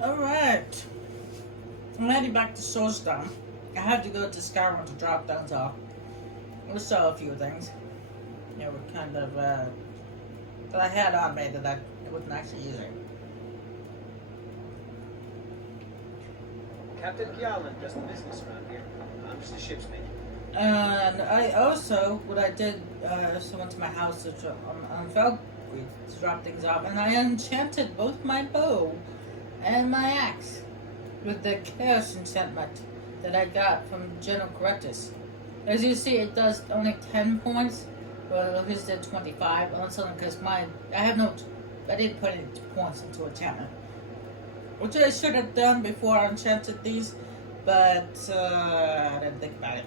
Alright. I'm heading back to Soulstone. I had to go to Skyrim to drop those off. We saw a few things. Were kind of, that I had on me that I wasn't actually using. Captain Gallon does the business around here. I'm just a ship's mate. And I also, what I did, so went to my house on Felgreed to drop things off, and I enchanted both my bow and my axe with the chaos enchantment that I got from General Correctus. As you see, it does only 10 points, well, his did 25, also because I didn't put any points into enchantment. Which I should have done before I enchanted these, but I didn't think about it.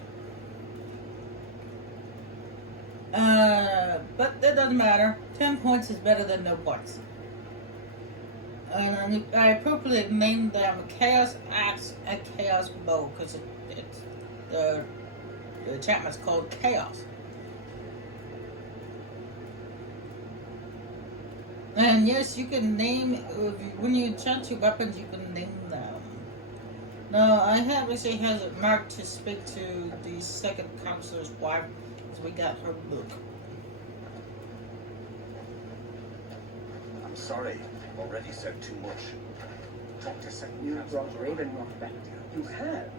But that doesn't matter. 10 points is better than no points. And I appropriately named them Chaos Axe and Chaos Bow because the enchantment's called Chaos. And yes, you can name, when you enchant your weapons, you can name them. Now, I have actually has it marked to speak to the second counselor's wife, because we got her book. I'm sorry, I've already said too much. Dr. Second You Counselor. brought Ravenrock back. You have.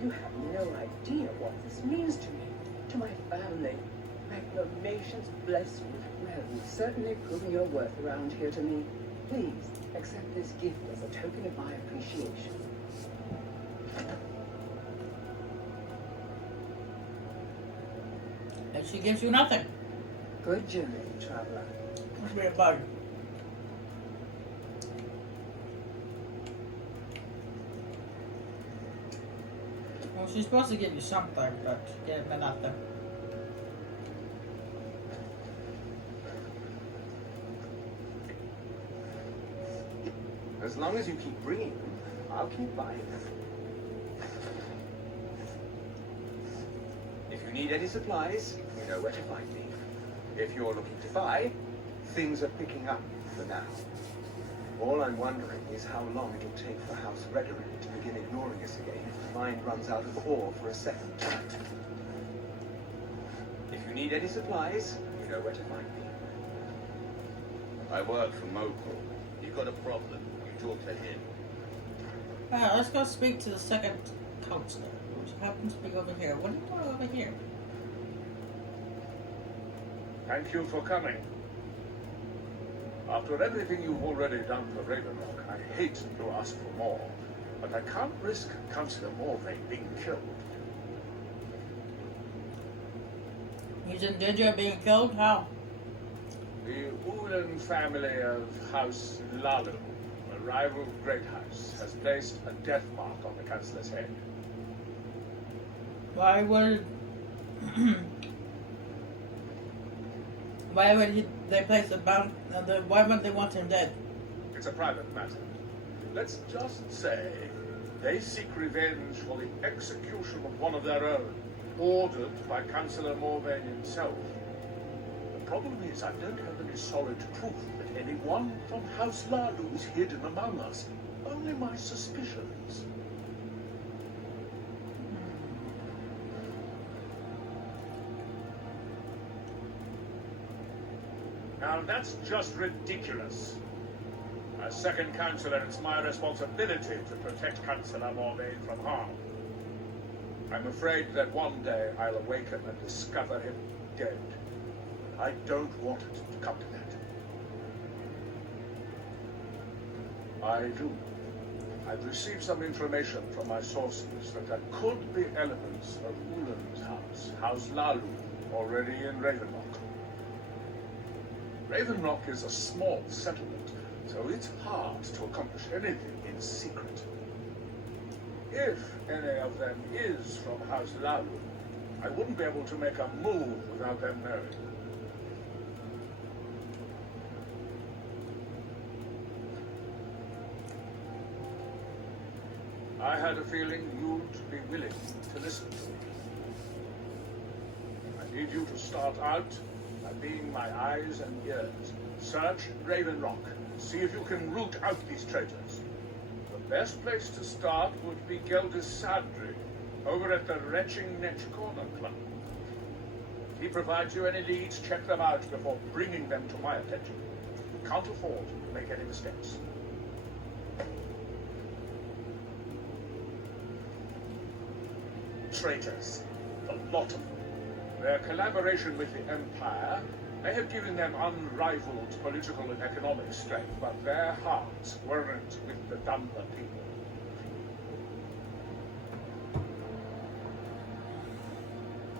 You have no idea what this means to me, to my family. Acclamations, bless you. Well, you've certainly proven your worth around here to me. Please, accept this gift as a token of my appreciation. And she gives you nothing. Good journey, traveler. Must be a bug. Well, she's supposed to give you something, but she gave me nothing. As long as you keep bringing them, I'll keep buying them. If you need any supplies, you know where to find me. If you're looking to buy, things are picking up for now. All I'm wondering is how long it'll take for House Redderin to begin ignoring us again if the mine runs out of ore for a second time. If you need any supplies, you know where to find me. I work for Mokul. You got a problem, you talk to him. Let's go speak to the second counselor, which happens to be over here. What are you doing over here? Thank you for coming. After everything you've already done for Ravenrock, I hate to ask for more, but I can't risk Councillor Morvay being killed. He's in danger of being killed? How? The Ulan family of House Lalu, a rival great house, has placed a death mark on the Councillor's head. Why would... Why would they place a bound... why would they want him dead? It's a private matter. Let's just say they seek revenge for the execution of one of their own, ordered by Councillor Morvay himself. The problem is I don't have any solid proof that anyone from House Lalu is hidden among us. Only my suspicions. Now that's just ridiculous. As second councillor, it's my responsibility to protect Councillor Morvay from harm. I'm afraid that one day I'll awaken and discover him dead. I don't want it to come to that. I do. I've received some information from my sources that there could be elements of Ulan's house, House Lalu, already in Ravenrock. Ravenrock is a small settlement, so it's hard to accomplish anything in secret. If any of them is from House Lalu, I wouldn't be able to make a move without them knowing. I had a feeling you'd be willing to listen to me. I need you to start out by being my eyes and ears. Search Ravenrock See if you can root out these traitors. The best place to start would be Geldis Sadri, over at the Retching Netch Corner Club. If he provides you any leads, check them out before bringing them to my attention. We can't afford to make any mistakes. Traitors, the lot of them. Their collaboration with the Empire may have given them unrivaled political and economic strength, but their hearts weren't with the Dunmer people.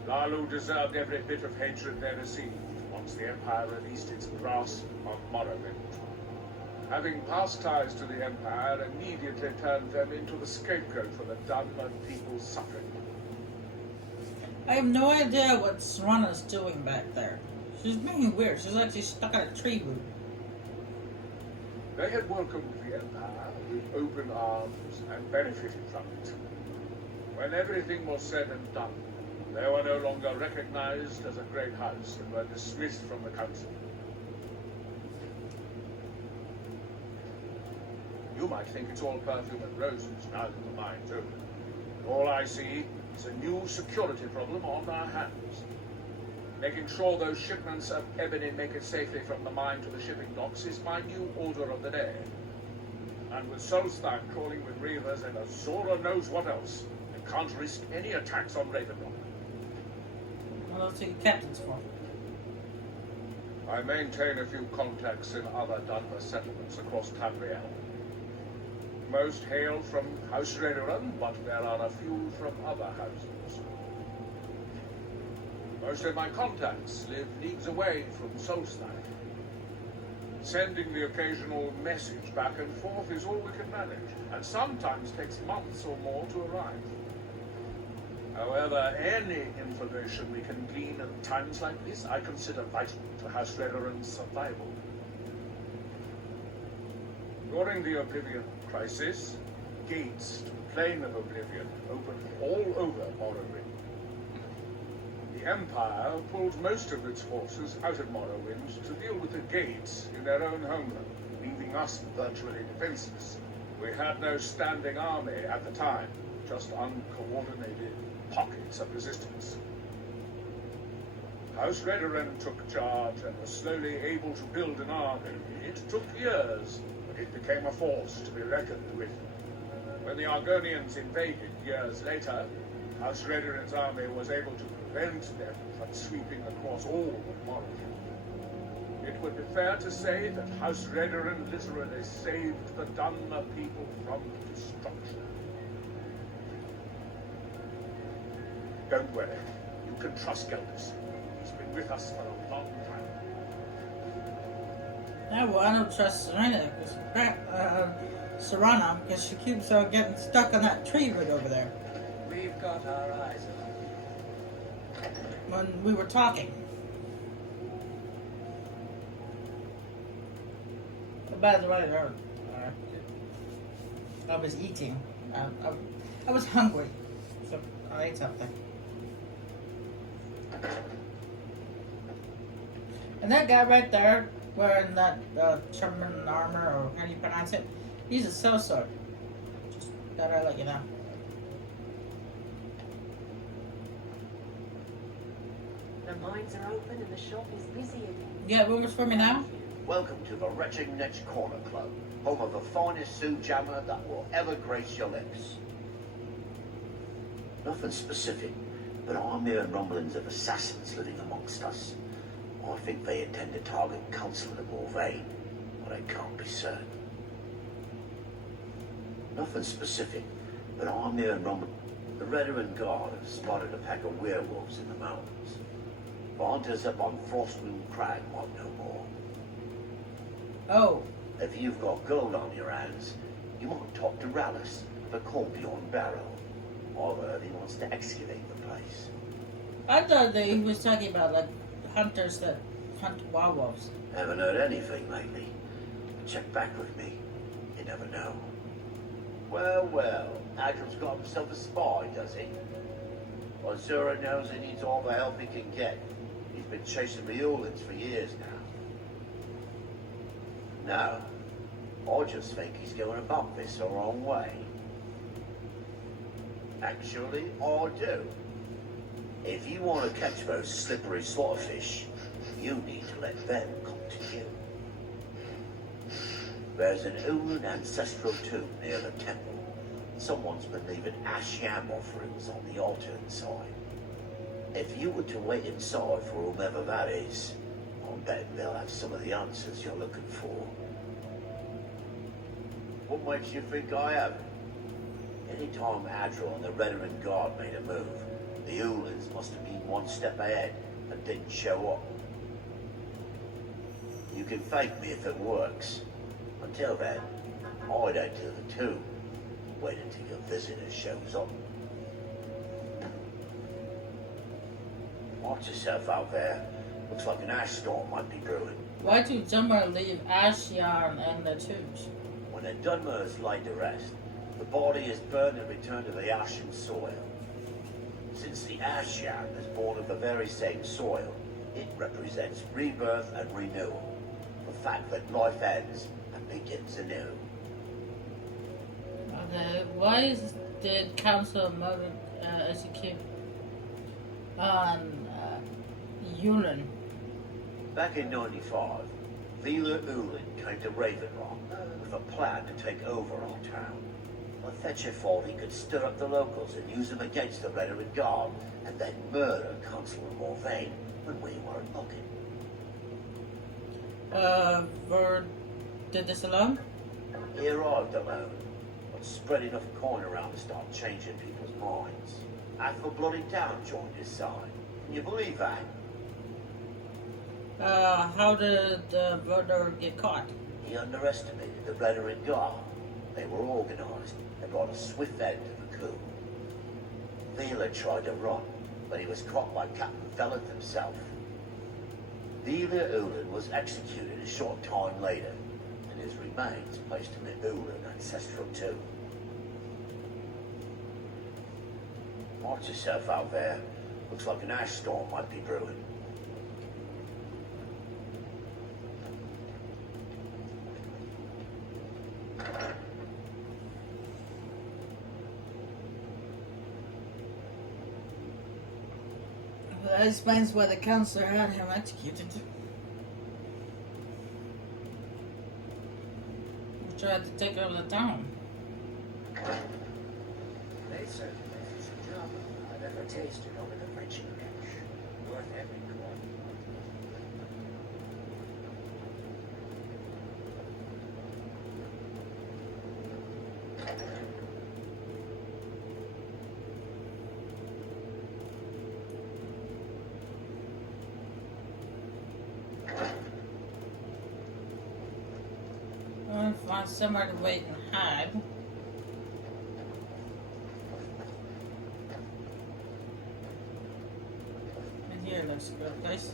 Lalu deserved every bit of hatred they received once the Empire released its grasp on Morrowind. Having past ties to the Empire immediately turned them into the scapegoat for the Dunmer people's suffering. I have no idea what Serana's doing back there. She's being weird. She's actually stuck in a tree root. They had welcomed the Empire with open arms and benefited from it. When everything was said and done, they were no longer recognized as a great house and were dismissed from the council. You might think it's all perfume and roses now that the mine's open. All I see is a new security problem on our hands. Making sure those shipments of ebony make it safely from the mine to the shipping docks is my new order of the day. And with Solstheim crawling with reavers and Azora knows what else, I can't risk any attacks on Ravenlock. Well, that's what your captain's for. I maintain a few contacts in other Dunmer settlements across Tamriel. Most hail from House Redoran, but there are a few from other houses. Most of my contacts live leagues away from Solstheim. Sending the occasional message back and forth is all we can manage, and sometimes takes months or more to arrive. However, any information we can glean at times like this, I consider vital to House Redoran's survival. During the Oblivion Crisis, gates to the Plane of Oblivion opened all over Morrowind. The Empire pulled most of its forces out of Morrowind to deal with the gates in their own homeland, leaving us virtually defenseless. We had no standing army at the time, just uncoordinated pockets of resistance. House Redoran took charge and was slowly able to build an army. It took years, but it became a force to be reckoned with. When the Argonians invaded years later, House Redoran's army was able to prevent them from sweeping across all of Morrowind. It would be fair to say that House Redoran literally saved the Dunmer people from destruction. Don't worry, you can trust Geldis. He's been with us for a long time. Yeah, well, I don't trust Serena because she keeps getting stuck on that tree root over there. We've got our eyes on When we were talking. By the way, I was eating. I was hungry, so I ate something. And that guy right there, wearing that German armor, or how do you pronounce it? He's a sellsword. Just thought I'd let you know. The mines are open and the shop is busy again. You got rumors for me now? Welcome to the Retching Netch Corner Club, home of the finest Sioux jammer that will ever grace your lips. Nothing specific, but I'm hearing rumblings of assassins living amongst us. I think they intend to target Councillor Morvain, but I can't be certain. Nothing specific, but I'm hearing rumblings. The Redoran Guard have spotted a pack of werewolves in the mountains. The hunters up on Frostmoon Crag want no more. Oh. If you've got gold on your hands, you might talk to Rallis, the Corpion Barrow. I've heard he wants to excavate the place. I thought that he was talking about like hunters that hunt werewolves. Haven't heard anything lately. Check back with me. You never know. Well, well, Adram's got himself a spy, does he? Azura knows he needs all the help he can get. He's been chasing Riolans for years now. No, I just think he's going about this the wrong way. Actually, I do. If you want to catch those slippery slaughterfish, you need to let them come to you. There's an Ulan ancestral tomb near the temple. Someone's been leaving ash yam offerings on the altar inside. If you were to wait inside for whomever that is, I'm betting they'll have some of the answers you're looking for. What makes you think I haven't? Anytime Adral and the Redoran Guard made a move, the Ulans must have been one step ahead and didn't show up. You can fake me if it works. Until then, I'd enter the tomb. Wait until your visitor shows up. Watch yourself out there. Looks like an ash storm might be brewing. Why do Dummer leave ash yarn in the tubes? When a Dunmer is laid to rest, the body is burned and returned to the ashen soil. Since the ash yarn is born of the very same soil, it represents rebirth and renewal. The fact that life ends and begins anew. Okay, why did Council murder execute on Yulan? Back in 95, Vila Ulan came to Ravenlock with a plan to take over our town. The Fetcher thought he could stir up the locals and use them against the Redoran Guard, and then murder Consular Morvain when we weren't looking. Ver did this alone? He arrived alone, but spread enough coin around to start changing people's minds. Half the bloody town joined his side. Can you believe that? How did Verder get caught? He underestimated the Redoran Guard. They were organized and brought a swift end to the coup. Vila tried to run, but he was caught by Captain Felith himself. Vila Ulan was executed a short time later, and his remains placed in the Ulan ancestral tomb. Watch yourself out there. Looks like an ash storm might be brewing. That explains why the councillor had him executed. He tried to take over the town. They certainly did a job I've ever tasted over the French bench. Worth every coin. I want to find somewhere to wait and hide. And here looks a good place.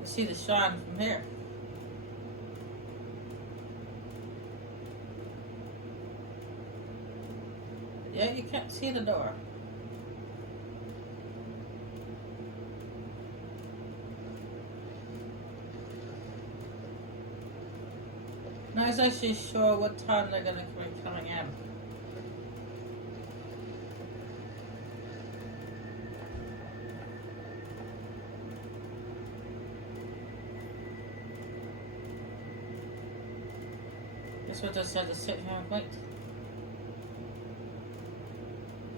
You see the shine from here. Yeah, you can't see the door. Not actually sure what time they're gonna be coming in. Guess we'll just have to sit here and wait.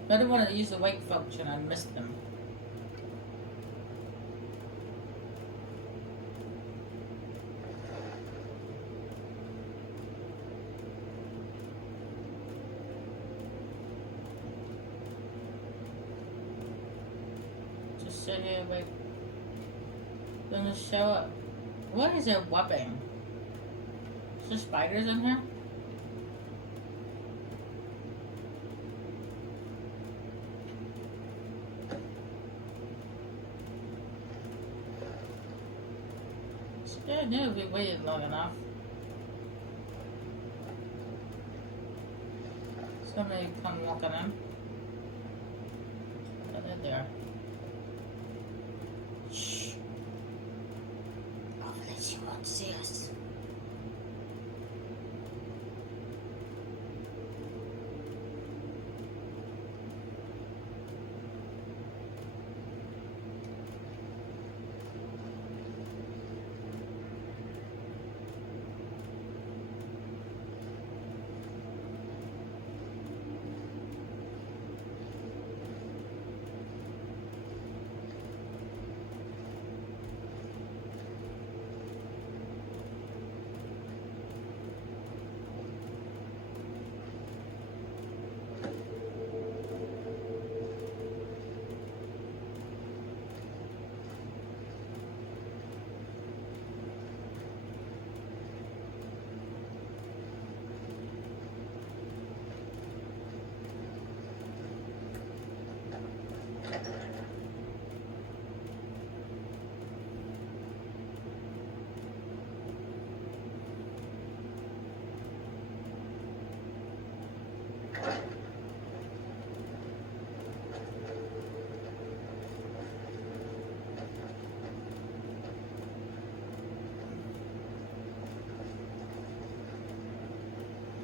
I didn't want to use the wait function, I missed them. Just sit here and wait. Gonna show up. What is it whopping? Is there spiders in here? Yeah, I knew we waited long enough. Somebody come walking in. Oh, they're there. Shh. Oh, She won't see us.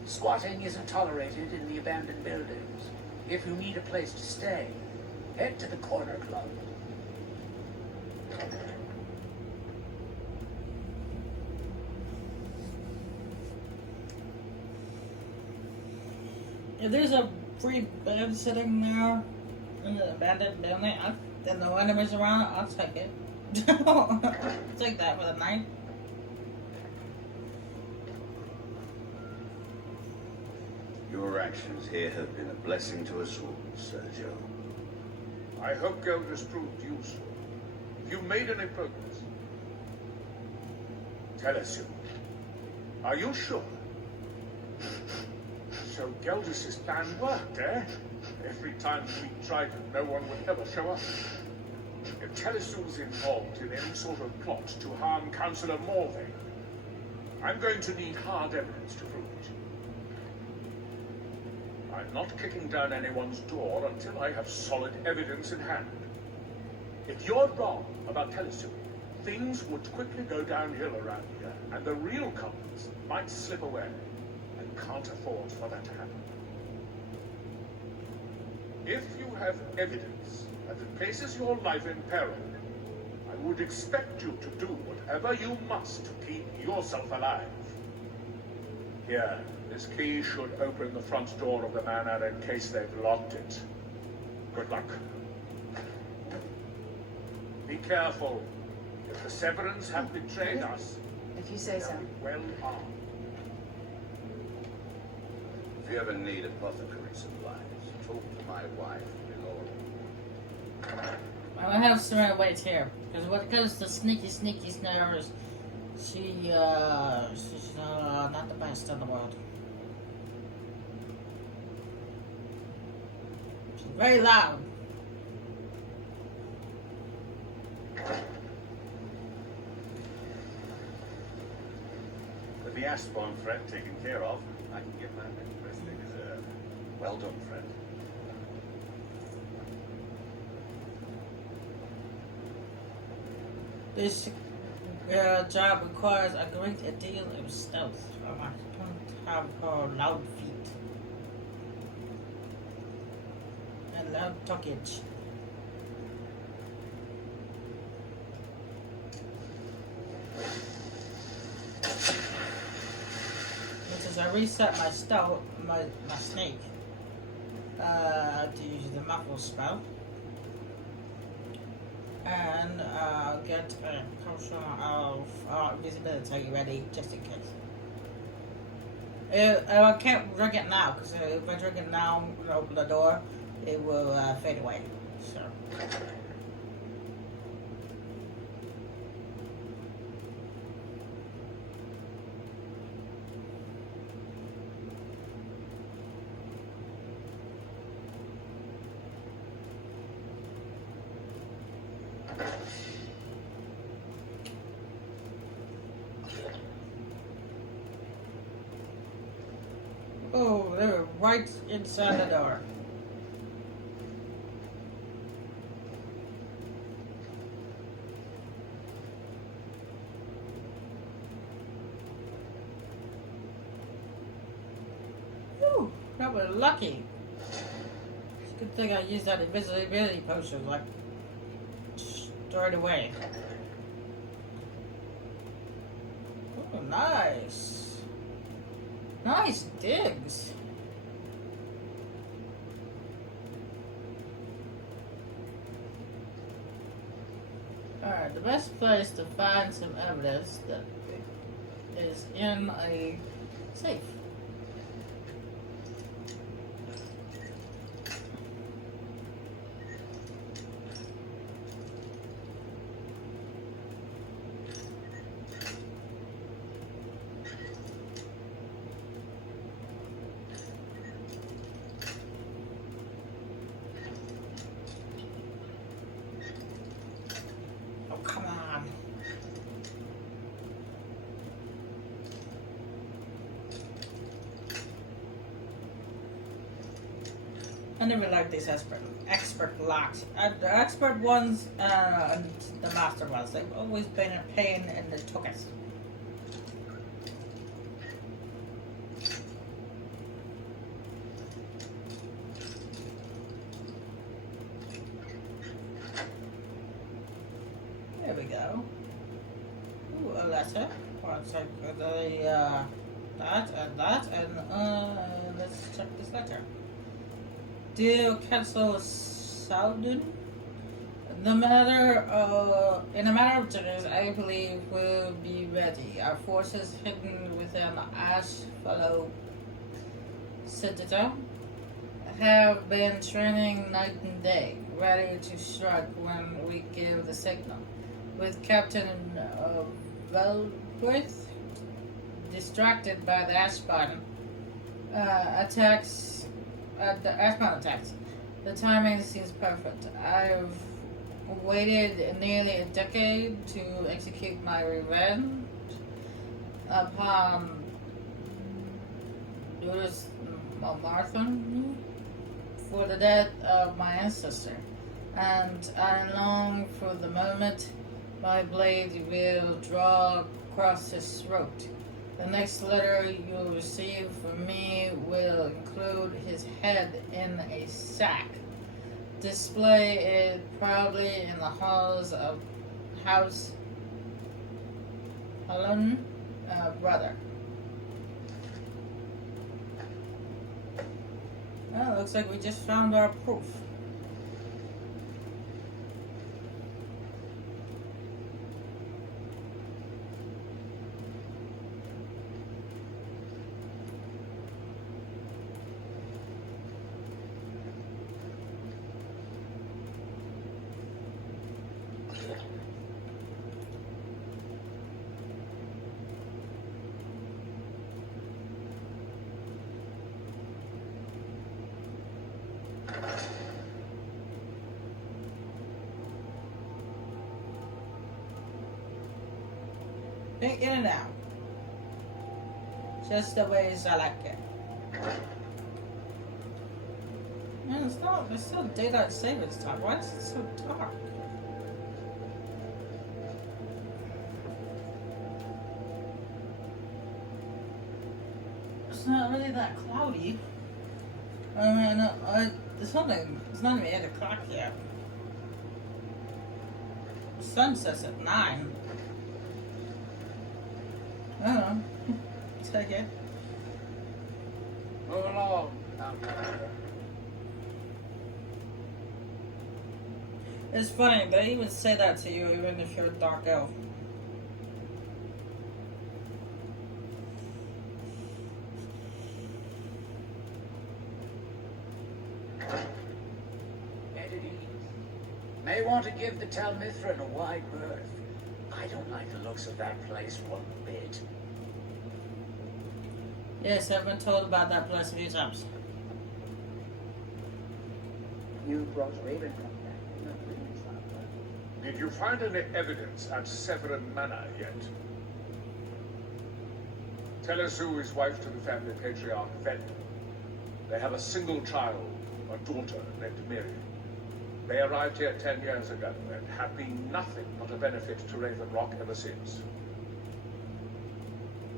Squatting isn't tolerated in the abandoned buildings. If you need a place to stay, head to the Corner Club. If there's a free bed sitting there in the abandoned building, and no enemies around, I'll take it. Take that for the night. Your actions here have been a blessing to us all, Sergio. I hope Gelders proved useful. Have you made any progress? Tell us soon. Are you sure? So Gelders' plan worked, eh? Every time we tried it, no one would ever show up. If Telesu's involved in any sort of plot to harm Councillor Morvay, I'm going to need hard evidence to prove it. I'm not kicking down anyone's door until I have solid evidence in hand. If you're wrong about Telesu, things would quickly go downhill around here, and the real culprits might slip away. I can't afford for that to happen. If you have evidence that it places your life in peril, I would expect you to do whatever you must to keep yourself alive. Here, this key should open the front door of the manor in case they've locked it. Good luck. Be careful. If the Severans have betrayed us, If you say so. they'll be well armed. If you ever need apothecary supplies, talk to my wife, Milord. I have Serena wait here. Because when it comes to sneaky snares, she's not the best in the world. She's very loud. With the Ashbourne threat taken care of, I can give my men the rest they deserve. Well done, friend. This job requires a great deal of stealth. I don't have her loud feet and loud talkage. Because I reset my stealth, my snake, to use the muffle spell. And get a potion of invisibility ready just in case. I can't drink it now because if I drink it now and open the door, it will fade away. So. Oh, they're right inside the door. Probably lucky. It's a good thing I used that invisibility potion, like, straight away. Oh, nice. Nice digs. Alright, the best place to find some evidence that is in a safe. Oh, come on. I never liked these expert locks. The expert ones and the master ones, they've always been a pain in the tuchus. There we go. Ooh, a letter. One sec, that, and let's check this letter. Dear Castle Souden, in a matter of days, I believe we'll be ready. Our forces hidden within Ashfallow Citadel have been training night and day, ready to strike when we give the signal. With Captain Velbrith distracted by the Ashbound attacks. The Ashbound attacks. The timing seems perfect. I've waited nearly a decade to execute my revenge upon Louis Marthon for the death of my ancestor, and I long for the moment my blade will draw across his throat. The next letter you'll receive from me will include his head in a sack. Display it proudly in the halls of House Helen, brother. Well, looks like we just found our proof. In and out. Just the ways I like it. Man, it's still daylight savings time. Why is it so dark? It's not really that cloudy. I mean, it's not even 8 o'clock yet. The sun sets at 9. I don't know. Take it. Move along. It's funny, they even say that to you even if you're a dark elf. Entities may want to give the Talmithran a wide berth. I don't like the looks of that place one bit. Yes, I've been told about that place a few times. You brought Raven back. Not really stop. Did you find any evidence at Severin Manor yet? Telesu is wife to the family patriarch Ven. They have a single child, a daughter named Miriam. They arrived here 10 years ago and have been nothing but a benefit to Raven Rock ever since.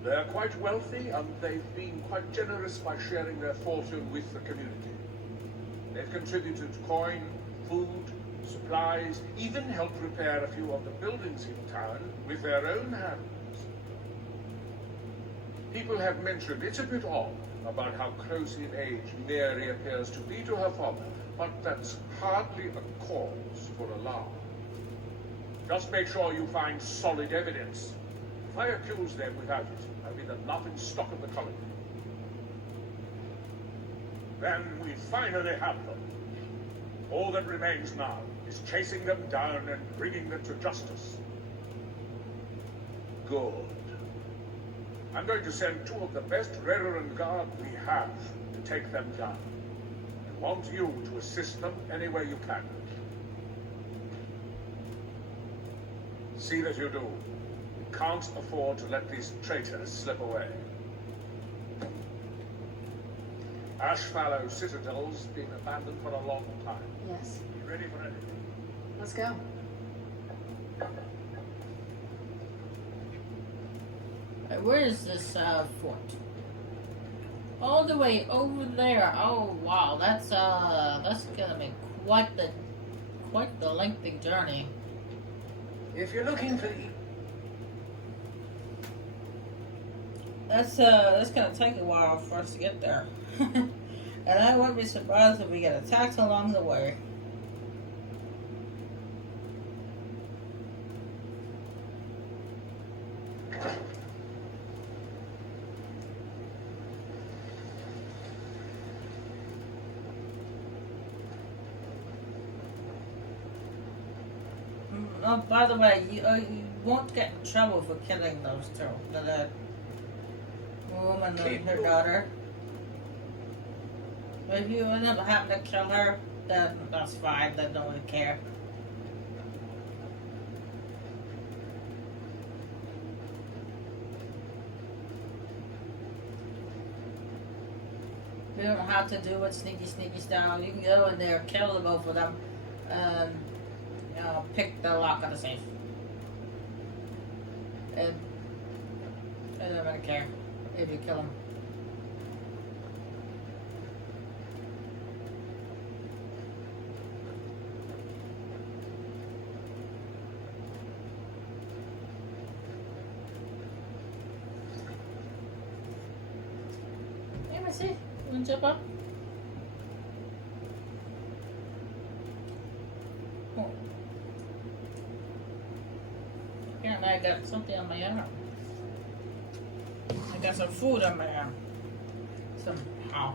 They're quite wealthy, and they've been quite generous by sharing their fortune with the community. They've contributed coin, food, supplies, even helped repair a few of the buildings in town with their own hands. People have mentioned it's a bit odd about how close in age Mary appears to be to her father, but that's hardly a cause for alarm. Just make sure you find solid evidence. If I accuse them without it, I'll be the laughing stock of the colony. Then we finally have them. All that remains now is chasing them down and bringing them to justice. Good. I'm going to send two of the best Reverend Guard we have to take them down. I want you to assist them any way you can. See that you do. We can't afford to let these traitors slip away. Ashfallow Citadel's been abandoned for a long time. Yes. Be ready for anything. Let's go. Where is this fort? All the way over there. Oh wow, that's gonna be quite the lengthy journey. If you're looking for the... That's gonna take a while for us to get there. And I wouldn't be surprised if we get attacked along the way. Oh, by the way, you won't get in trouble for killing those two. The woman and her daughter. If you end up having to kill her, then that's fine. Then no one would care. You don't have to do it sneaky style. You can go in there, kill the both of them, and pick the lock of the safe. And I don't really care if you kill them. Let me see. You want to jump up? Oh. Apparently I got something on my arm. I got some food on my arm. Somehow.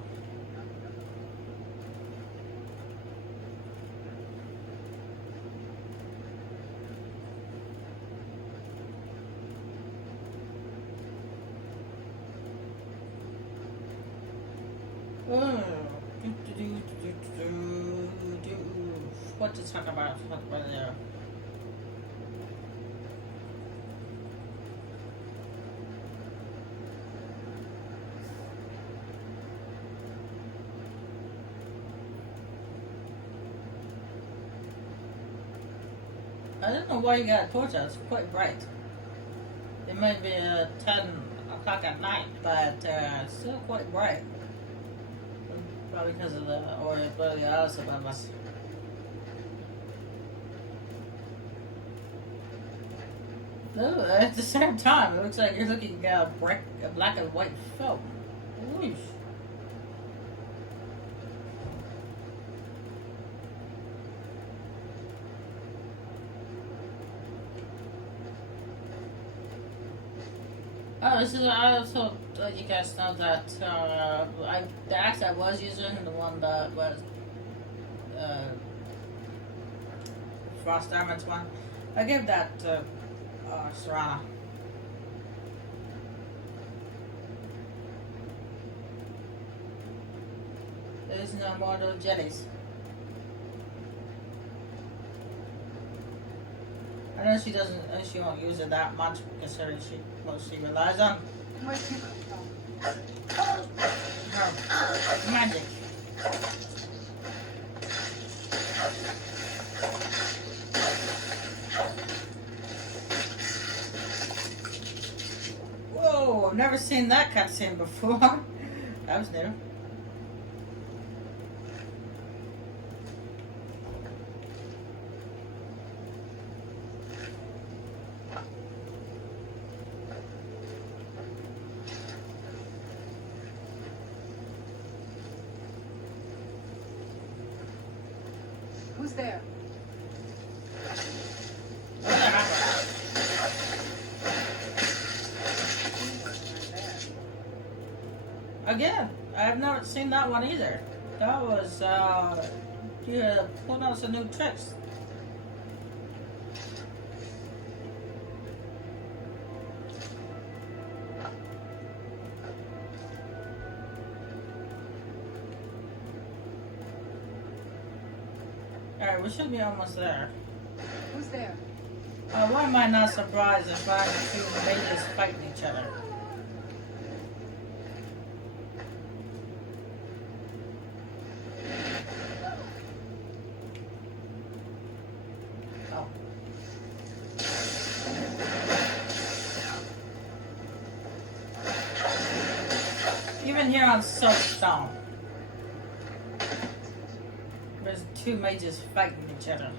What to talk about? What about there? I don't know why you got a torch out. It's quite bright. It might be 10 o'clock at night, but it's still quite bright. Probably because of the, or probably also above us. No, at the same time, it looks like you're looking at a black and white film. Whoosh. Oh, this is, I also let you guys know that the axe I was using, the one that was Frost Diamonds one, I gave that to Serana. There's no more of those jellies. I know she doesn't, she won't use it that much because she relies on her magic. Whoa! Oh, I've never seen that cutscene before. That was new. Who's there? Again, I have not seen that one either. That was, yeah, pulling out some new tricks. Alright, we should be almost there. Who's there? Why am I not surprised if I see the mages fighting each other? Oh. Even here on Soapstone, there's two mages fighting each other.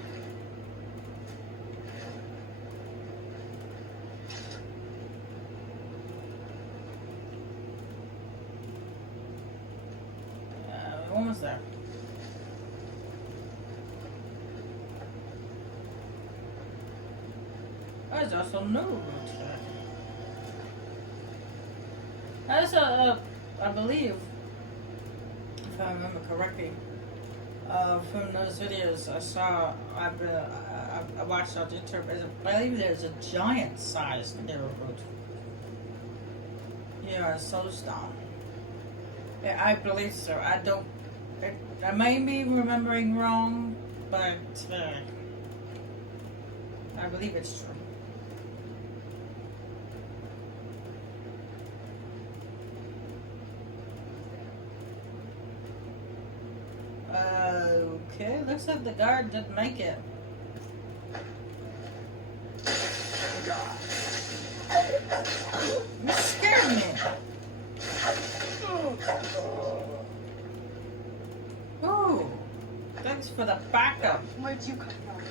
Almost there. There's also no route here. There's I believe, if I remember correctly, from those videos I saw, I watched on YouTube, I believe there's a giant-sized narrow route here in Soulstone. Yeah, I believe so. I may be remembering wrong, but I believe it's true. Okay, looks like the guard didn't make it. You scared me. Ooh, thanks for the backup. Where'd you come from?